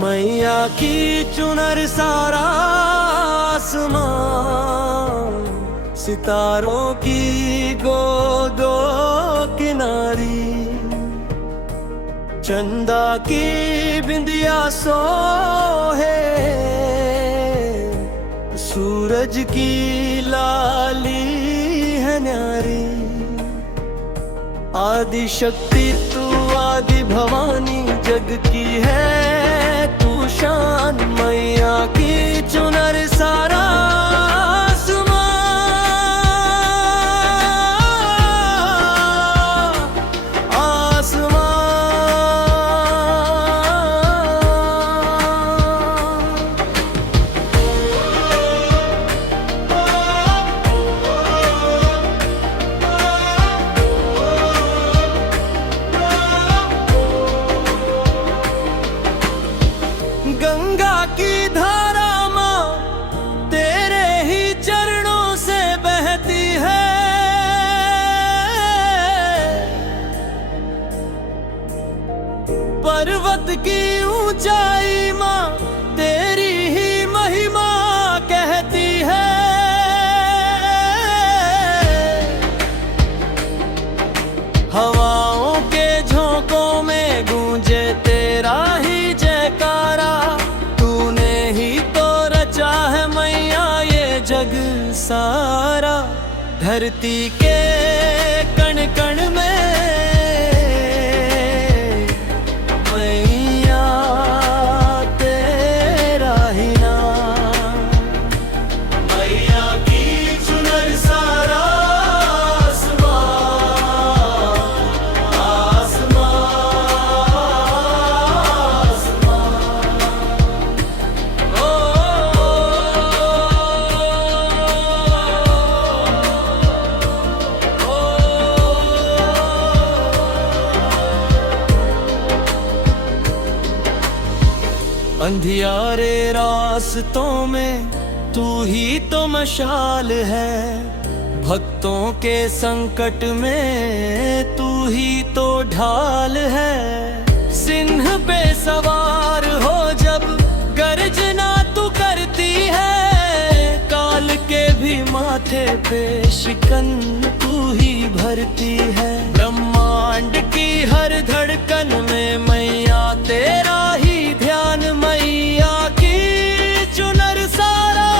मैया की चुनर सारा आसमां, सितारों की गोदो किनारी, चंदा की बिंदिया सोहे, सूरज की लाली है न्यारी। आदि शक्ति तू आदि भवानी, जग की है तू शान। मैया की चुनर सारा गंगा की धारा माँ तेरे ही चरणों से बहती है। पर्वत की ऊंचाई माँ तेरी ही महिमा कहती है। हवाओं के झोंकों में गूंजे तेरा ही जयकारा। तूने ही तो रचा है मैया ये जग सारा। धरती के कण कण में मैया तेरा ही नाम। मैया की चुनर सारा अंधियारे रास्तों में तू ही तो मशाल है। भक्तों के संकट में तू ही तो ढाल है। सिंह पे सवार हो जब गर्जना तू करती है। काल के भी माथे पे शिकन तू ही भरती है। ब्रह्मांड की हर धड़कन में मैया तेरा ही ध्यान। मैया की चुनर सारा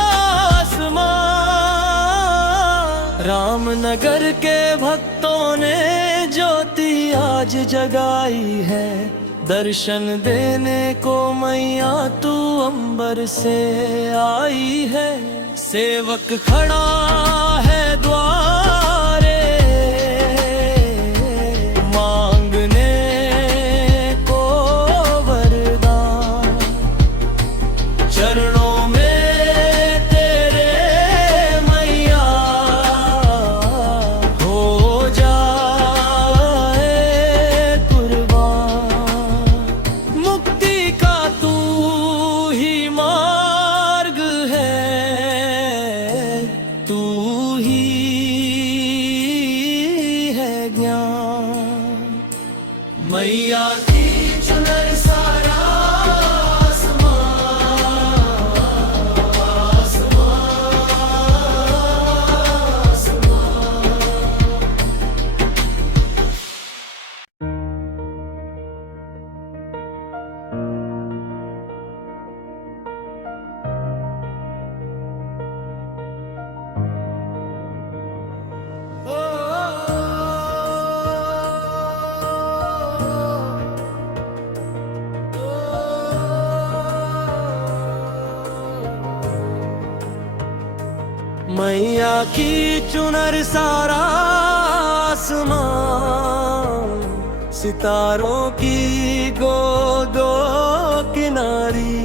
आसमां। रामनगर के भक्तों ने ज्योति आज जगाई है। दर्शन देने को मैया तू अंबर से आई है। सेवक खड़ा है द्वारे मांगने को वरदान। चरणों में तेरे मैया हो जाए कुर्बान। मुक्ति का तू ही मार्ग है, तू ही है ज्ञान। मैया की चुनर सारा मैया की चुनर सारा आसमां, सितारों की गोदो किनारी,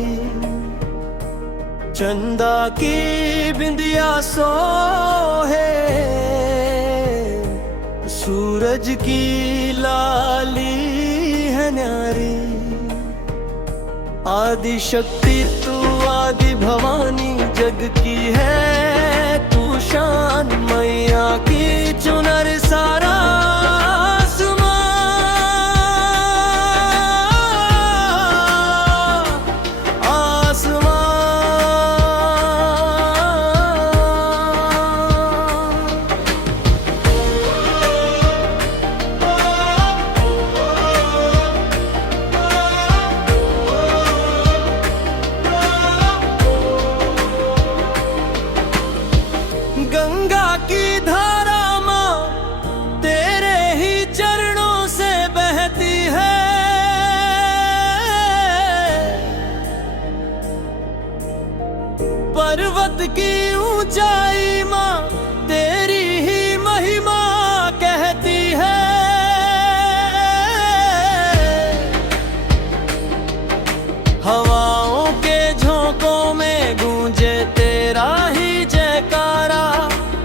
चंदा की बिंदिया सोहे, सूरज की लाली है न्यारी। आदि शक्ति तू आदि भवानी, जग की है तू शान। मैया की चुनर सारा आसमां, गंगा की धारा माँ तेरे ही चरणों से बहती है। पर्वत की ऊंचाई माँ तेरी ही महिमा कहती है। हवाओं के झोंकों में गूंजे तेरा ही जयकारा।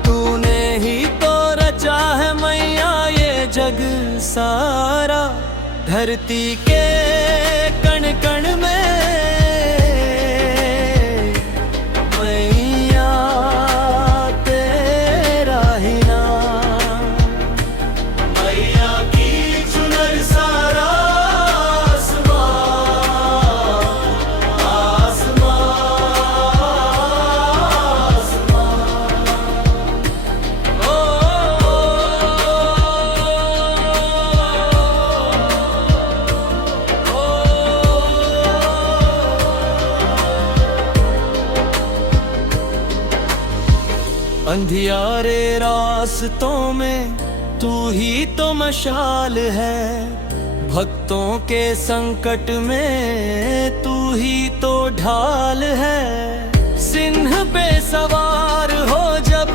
तूने ही तो रचा है मैया ये जग सारा। धरती के कण कण में अंधियारे रास्तों में तू ही तो मशाल है। भक्तों के संकट में तू ही तो ढाल है। सिंह पे सवार हो जब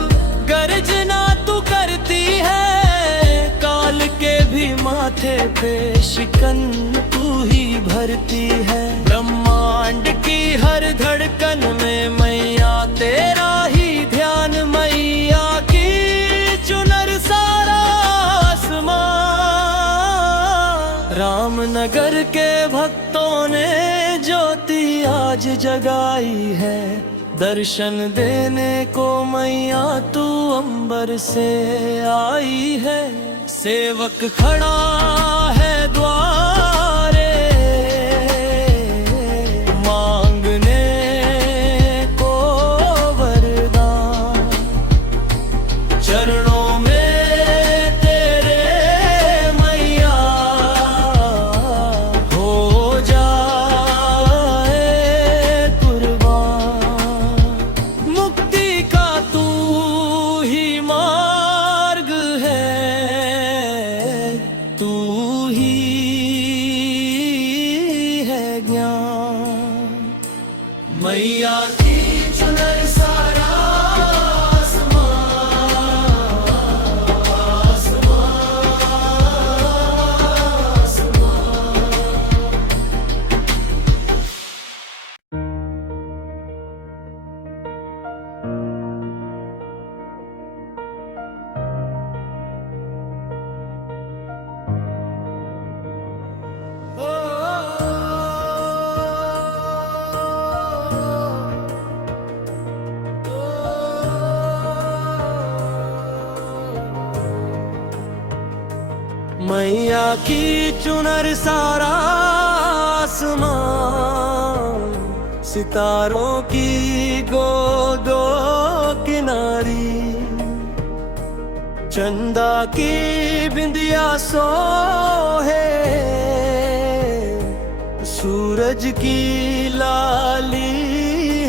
गर्जना तू करती है। काल के भी माथे पे शिकन तू ही भरती है। ब्रह्मांड की हर धड़कन में मैया तेरा ही ध्यान। मैया की चुनर सारा आसमां। रामनगर के भक्तों ने ज्योति आज जगाई है। दर्शन देने को मैया तू अंबर से आई है। सेवक खड़ा है द्वारे मांगने को वरदान। चरणों में तेरे मैया हो जाए कुर्बान। मुक्ति का तू ही मार्ग है। तू ही है ज्ञान। मैया की चुनर सारा मैया की चुनर सारा आसमां। सितारों की दो किनारी। चंदा की बिंदिया सोहे। सूरज की लाली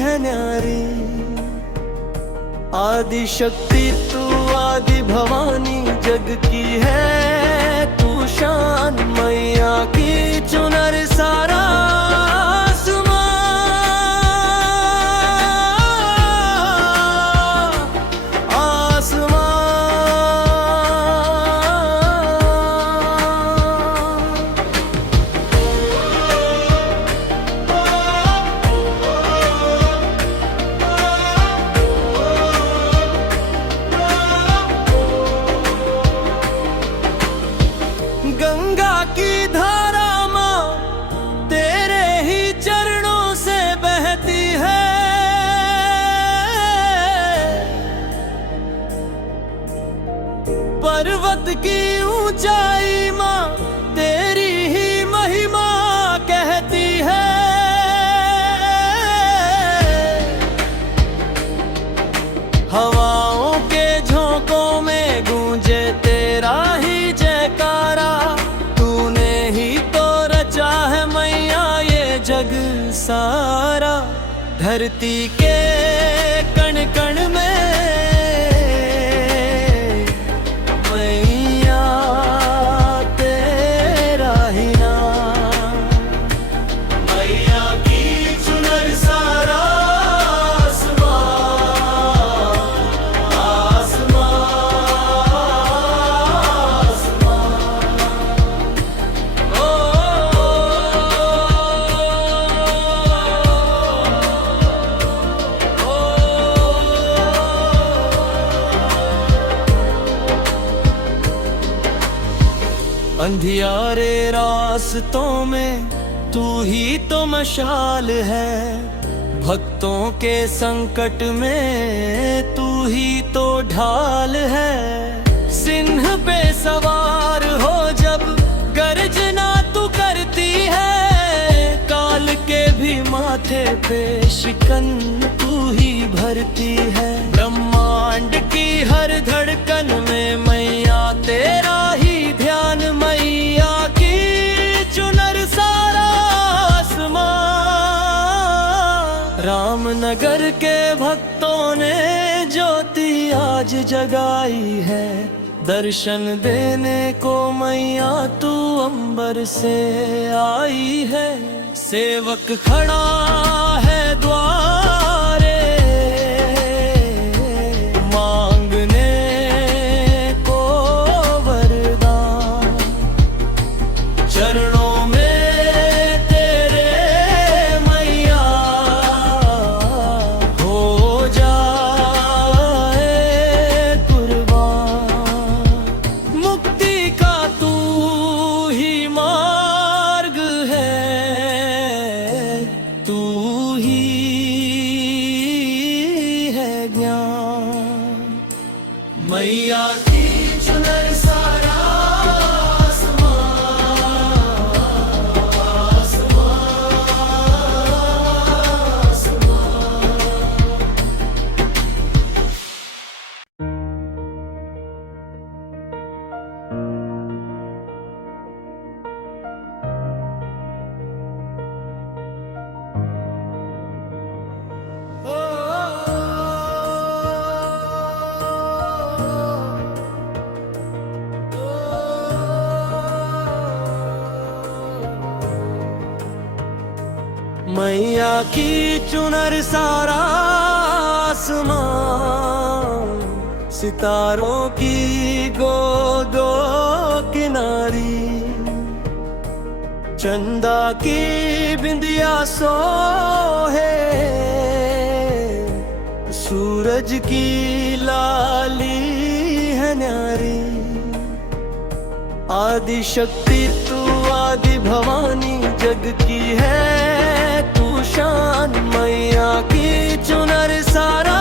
है न्यारी। आदि शक्ति तू आदि भवानी जग की है तू शान। मैया की चुनर सारा गंगा की धारा माँ तेरे ही चरणों से बहती है। पर्वत की ऊंचाई माँ तेरी ही महिमा कहती है। हवाओं के झोंकों में गूंजे तेरा ही जयकारा। तूने ही तो रचा है मैया ये जग सारा। धरती के कण कण में अंधियारे रास्तों में तू ही तो मशाल है, भक्तों के संकट में तू ही तो ढाल है। सिंह पे सवार हो जब गर्जना तू करती है, काल के भी माथे पे शिकन तू ही भरती है। ब्रह्मांड की हर धड़कन में मैया तेरा ही ध्यान, मैया की चुनर सारा आसमां। रामनगर के भक्तों ने ज्योति आज जगाई है, दर्शन देने को मैया तू अंबर से आई है। सेवक खड़ा है द्वारे मांगने को वरदान, चरणों में तेरे मैया हो जाए कुर्बान। मुक्ति का तू ही मार्ग है, तू ही है ज्ञान। मैया की चुनर सारा मैया की चुनर सारा आसमां, सितारों की दो किनारी, चंदा की बिंदिया सोहे, सूरज की लाली है न्यारी। आदि शक्ति तू आदि भवानी, जग की है तू शान। मैया की चुनर सारा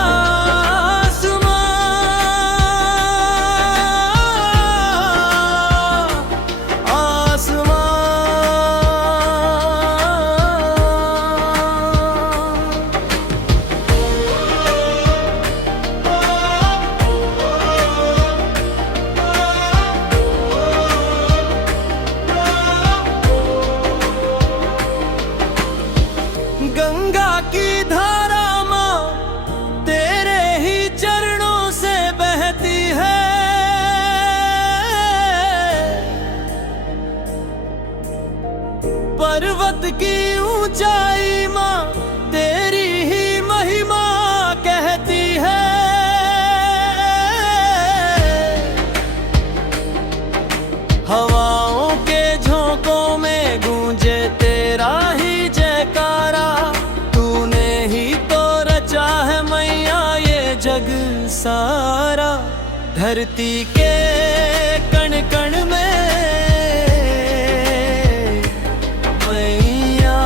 गंगा की धारा माँ तेरे ही चरणों से बहती है। पर्वत की ऊंचाई माँ तेरी ही महिमा कहती है। हवाओं के झोंकों में गूंजे तेरा ही जयकारा, तूने ही तो रचा है मैया ये जग सारा। धरती के कण कण में मैया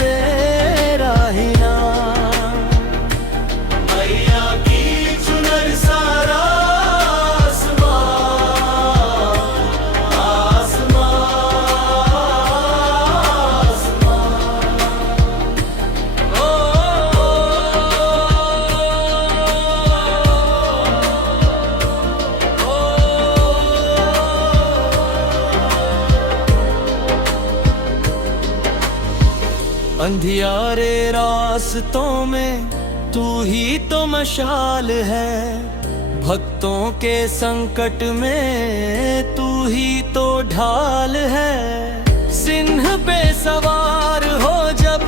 तेरा ही नाम। मैया की चुनर सारा अंधियारे रास्तों में तू ही तो मशाल है, भक्तों के संकट में तू ही तो ढाल है। सिंह पे सवार हो जब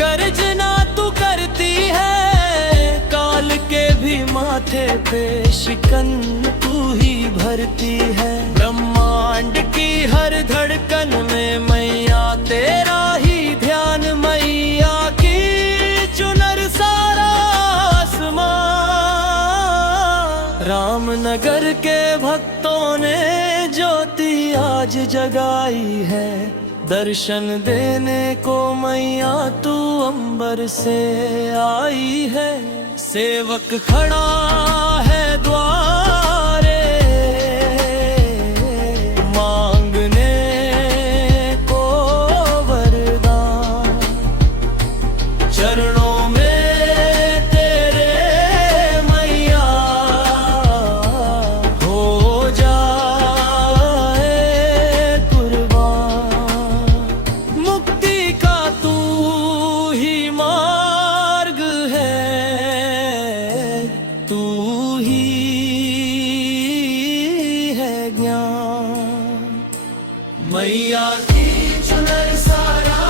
गर्जना तू करती है, काल के भी माथे पे शिकन तू ही भरती है। ब्रह्मांड की हर धड़कन में मैया तेरा ही ध्यान, मैया की चुनर सारा आसमां। रामनगर के भक्तों ने ज्योति आज जगाई है, दर्शन देने को मैया तू अंबर से आई है। सेवक खड़ा है द्वारे, मांगने को वरदान, चरणों में तेरे मैया हो जाए कुर्बान। मुक्ति का तू ही मार्ग है, तू ही है ज्ञान। मैया की चुनर सारा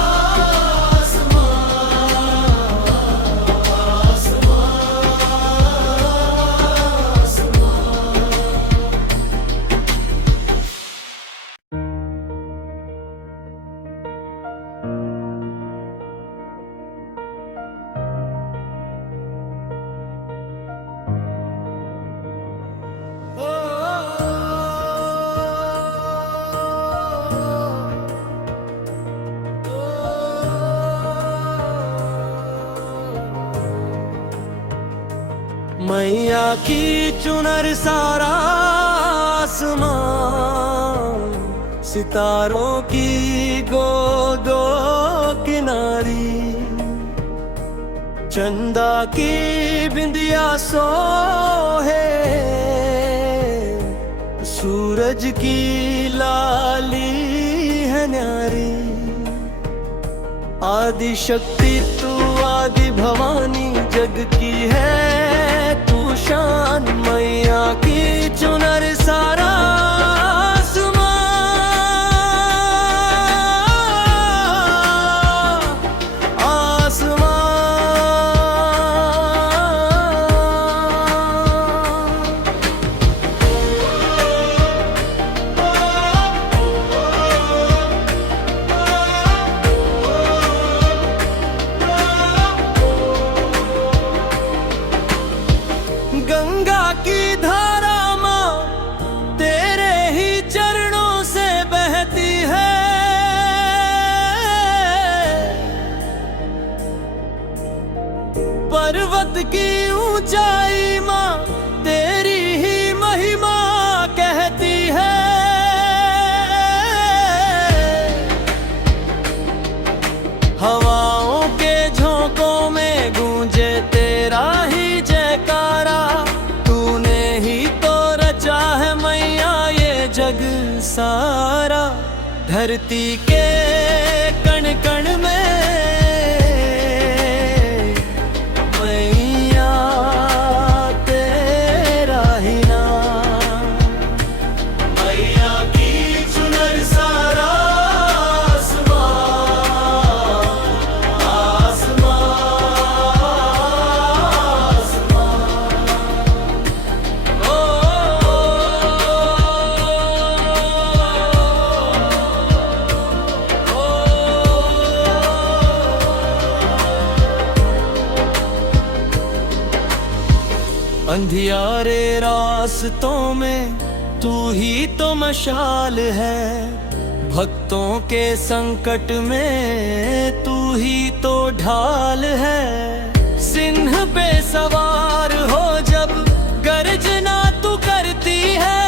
मैया की चुनर सारा आसमान, सितारों की गोदो किनारी, चंदा की बिंदिया सोहे, सूरज की लाली है न्यारी। आदि शक्ति तू आदि भवानी, जग की है तू शान। मैया की चुनर सारा गंगा की धारा माँ तेरे ही चरणों से बहती है। पर्वत की ऊंचाई माँ तेरी ही महिमा कहती है। हवाओं के झोंकों में गूंजे तेरा ही जयकारा, तूने ही तो रचा है मैया ये जग सारा। धरती के कण कण में मैया तेरा ही नाम। मैया की चुनर सारा अंधियारे रास्तों में तू ही तो मशाल है, भक्तों के संकट में तू ही तो ढाल है। सिंह पे सवार हो जब गर्जना तू करती है,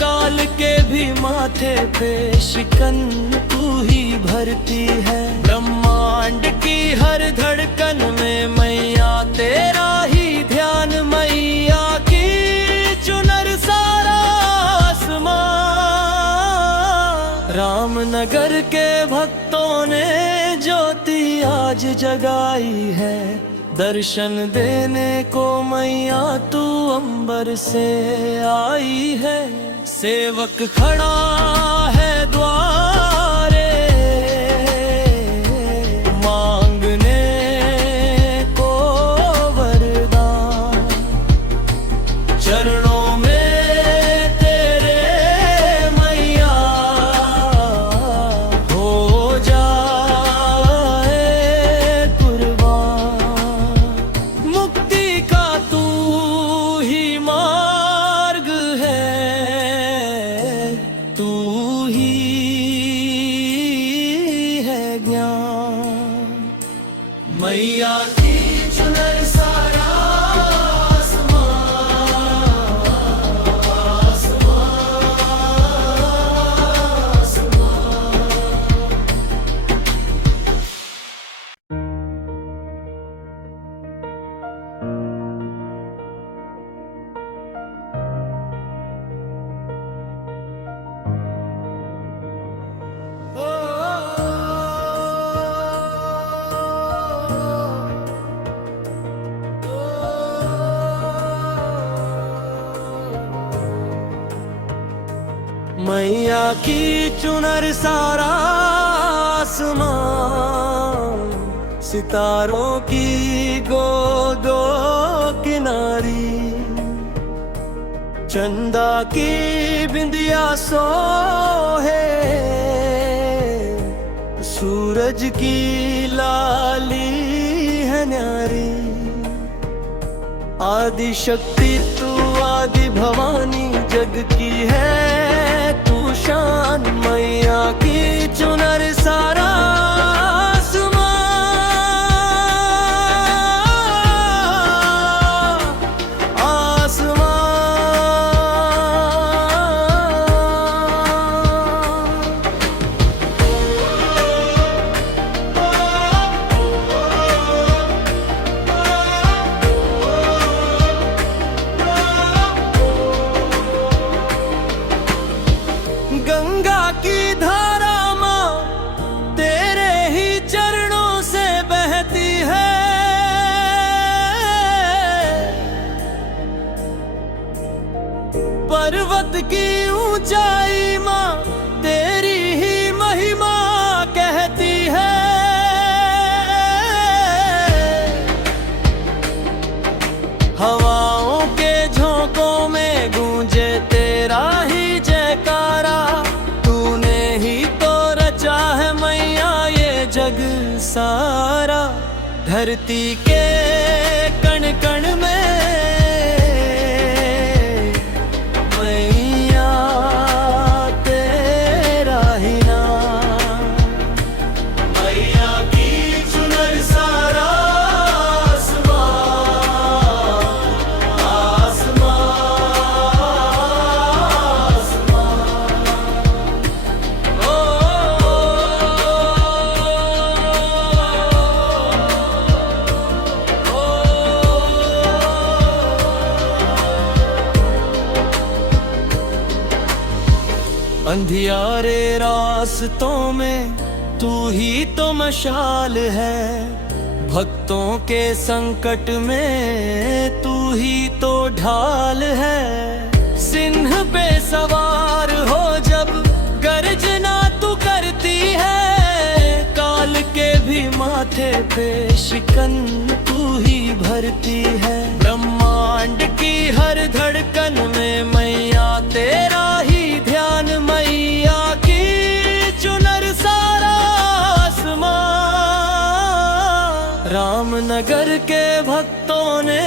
काल के भी माथे पे शिकन तू ही भरती है। ब्रह्मांड की हर धड़कन में मैया तेरा ही ध्यान। मैया की चुनर सारा आसमान, रामनगर के भक्तों ने ज्योति आज जगाई है, दर्शन देने को मैया तू अंबर से आई है। सेवक खड़ा है द्वारे, मांगने को वरदान, चरणों में तेरे मैया हो जाए कुर्बान। मुक्ति का तू ही मार्ग है, मैया की चुनर सारा आसमां, सितारों की गोदो किनारी, चंदा की बिंदिया सोहे, सूरज की लाली है न्यारी। आदि शक्ति तू आदि भवानी, जग की है तू शान। मैया की चुनर सारा गंगा की धारा माँ तेरे ही चरणों से बहती है। पर्वत की ऊंचाई माँ तेरी ही महिमा कहती है। हवाओं के झोंकों में गूंजे तेरा ही जयकारा। तूने ही तो रचा है मैया ये जग सारा। धरती के कण कण में मैया तेरा ही नाम। मैया की चुनर सारा अंधियारे रास्तों में तू ही तो मशाल है। भक्तों के संकट में तू ही तो ढाल है। सिंह पे सवार हो जब गर्जना तू करती है। काल के भी माथे पे शिकन तू ही भरती है। ब्रह्मांड की हर धड़कन में मैया तेरा ही ध्यान। मैया की चुनर सारा आसमां। रामनगर के भक्तों ने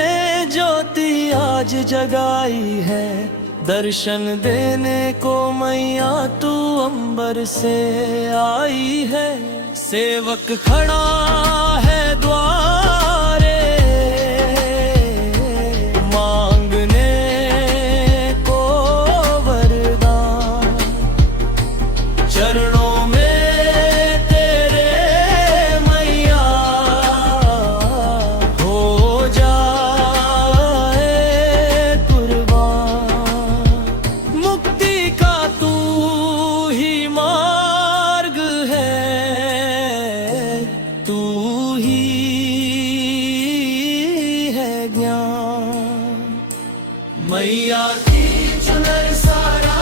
ज्योति आज जगाई है। दर्शन देने को मैया तू अंबर से आई है। सेवक खड़ा है द्वारे मांगने को वरदान। चरणों में तेरे मैया हो जाए कुर्बान। मुक्ति का तू ही मार्ग है। तू ही है ज्ञान। मैया की चुनर सारा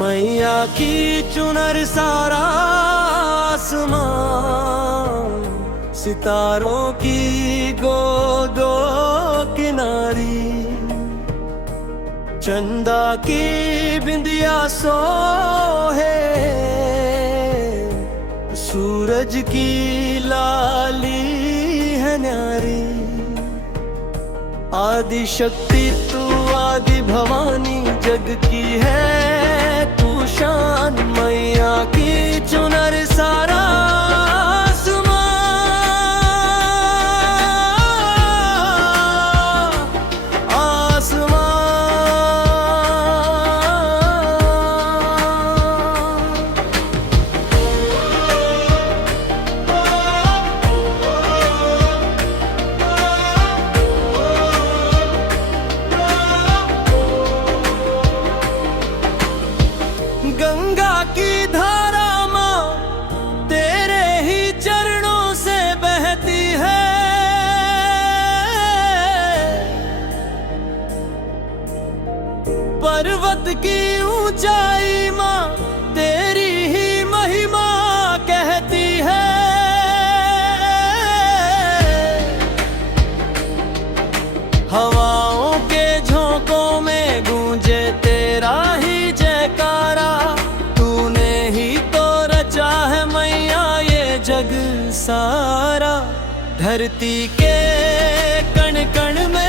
मैया की चुनर सारा आसमां। सितारों की गोदो किनारी, चंदा की बिंदिया सोहे, सूरज की लाली है न्यारी। आदि शक्ति तू आदि भवानी, जग की है तू शान। मैया की चुनर सारा आसमां। पर्वत की ऊंचाई माँ तेरी ही महिमा कहती है। हवाओं के झोंकों में गूंजे तेरा ही जयकारा, तूने ही तो रचा है मैया ये जग सारा। धरती के कण कण में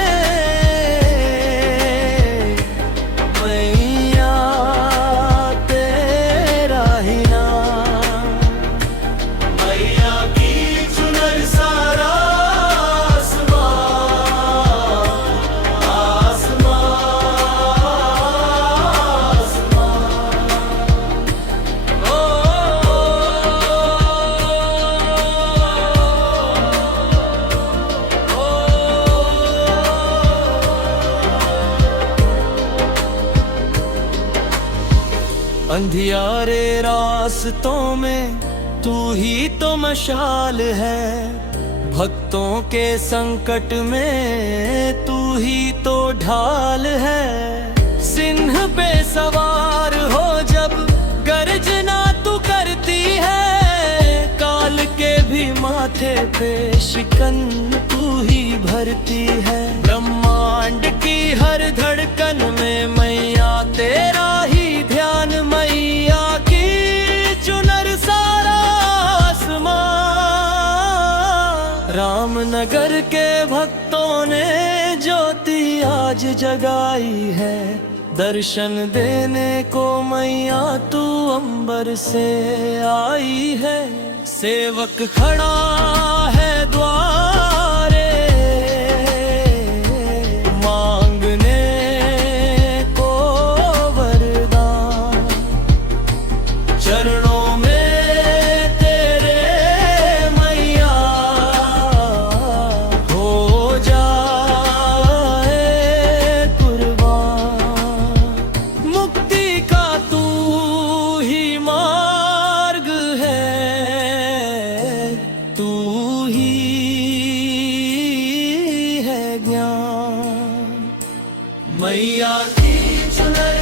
मैया तेरा ही नाम, मैया की चुनर सारा आसमां, आसमां, आसमां। अंधियारे रास्तों में तू ही तो मशाल है, भक्तों के संकट में तू ही तो ढाल है। सिंह पे सवार हो जब गर्जना तू करती है, काल के भी माथे पे शिकन तू ही भरती है। ब्रह्मांड की हर धड़कन में मैया तेरा ही ध्यान, मैया की चुनर सारा आसमां। रामनगर के भक्तों ने ज्योति आज जगाई है, दर्शन देने को मैया तू अंबर से आई है। सेवक खड़ा है द्वारे मांगने को वरदान, चरणों में तेरे मैया हो जाए कुर्बान। मुक्ति का तू ही मार्ग है, तू ही है ज्ञान। मैया की चुनर